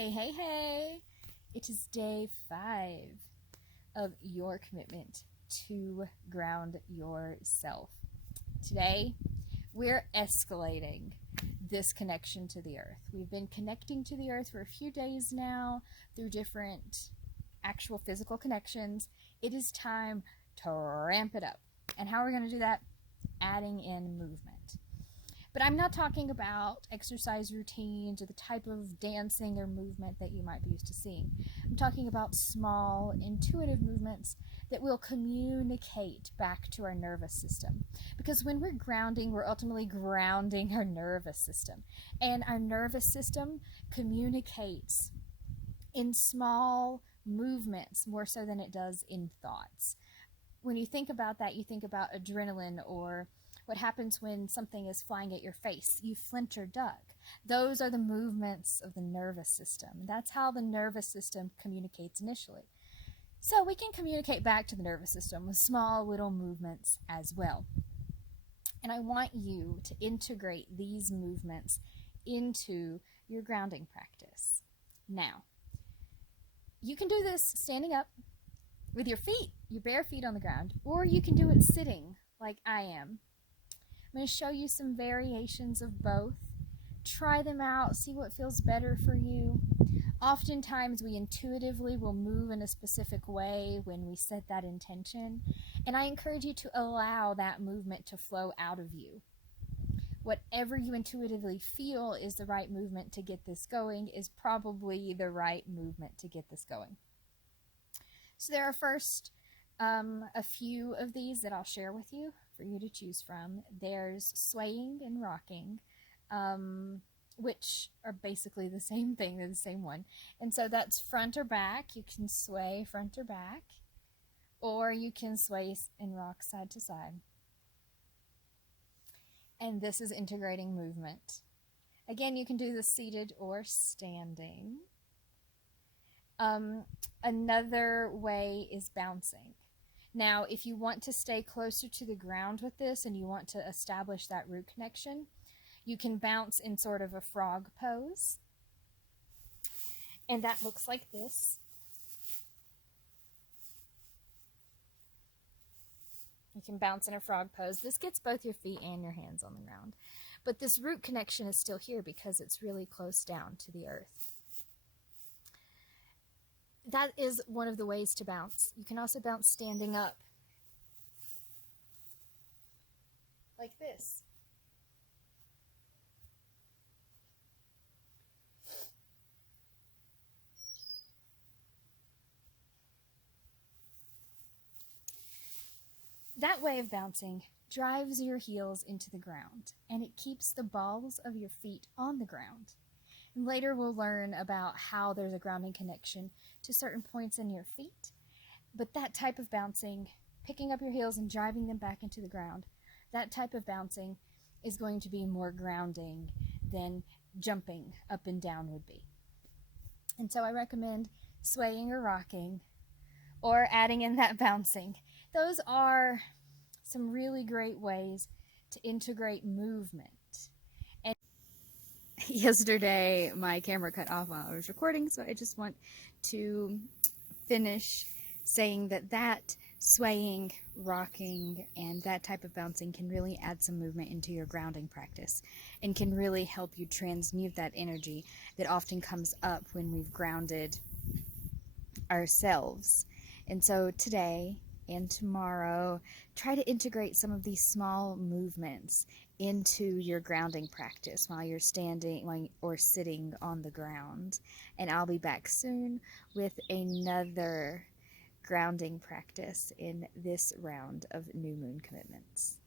Hey, hey, hey! It is day 5 of your commitment to ground yourself. Today, we're escalating this connection to the earth. We've been connecting to the earth for a few days now through different actual physical connections. It is time to ramp it up. And how are we going to do that? Adding in movement. But I'm not talking about exercise routines or the type of dancing or movement that you might be used to seeing. I'm talking about small, intuitive movements that will communicate back to our nervous system. Because when we're grounding, we're ultimately grounding our nervous system. And our nervous system communicates in small movements more so than it does in thoughts. When you think about that, you think about adrenaline or what happens when something is flying at your face. You flinch or duck. Those are the movements of the nervous system. That's how the nervous system communicates initially. So we can communicate back to the nervous system with small little movements as well. And I want you to integrate these movements into your grounding practice. Now, you can do this standing up with your feet, your bare feet on the ground, or you can do it sitting like I am. I'm going to show you some variations of both. Try them out, see what feels better for you. Oftentimes we intuitively will move in a specific way when we set that intention, and I encourage you to allow that movement to flow out of you. Whatever you intuitively feel is the right movement to get this going is probably the right movement to get this going. So there are first a few of these that I'll share with you for you to choose from. There's swaying and rocking, which are basically the same thing. They're the same one. And so that's front or back. You can sway front or back, or you can sway and rock side to side. And this is integrating movement. Again, you can do this seated or standing. Another way is bouncing. Now, if you want to stay closer to the ground with this and you want to establish that root connection, you can bounce in sort of a frog pose. And that looks like this. You can bounce in a frog pose. This gets both your feet and your hands on the ground. But this root connection is still here because it's really close down to the earth. That is one of the ways to bounce. You can also bounce standing up, like this. That way of bouncing drives your heels into the ground, and it keeps the balls of your feet on the ground. And later we'll learn about how there's a grounding connection to certain points in your feet. But that type of bouncing, picking up your heels and driving them back into the ground, that type of bouncing is going to be more grounding than jumping up and down would be. And so I recommend swaying or rocking or adding in that bouncing. Those are some really great ways to integrate movement. Yesterday my camera cut off while I was recording, so I just want to finish saying that swaying, rocking, and that type of bouncing can really add some movement into your grounding practice and can really help you transmute that energy that often comes up when we've grounded ourselves. And so today and tomorrow, try to integrate some of these small movements into your grounding practice while you're standing or sitting on the ground. And I'll be back soon with another grounding practice in this round of new moon commitments.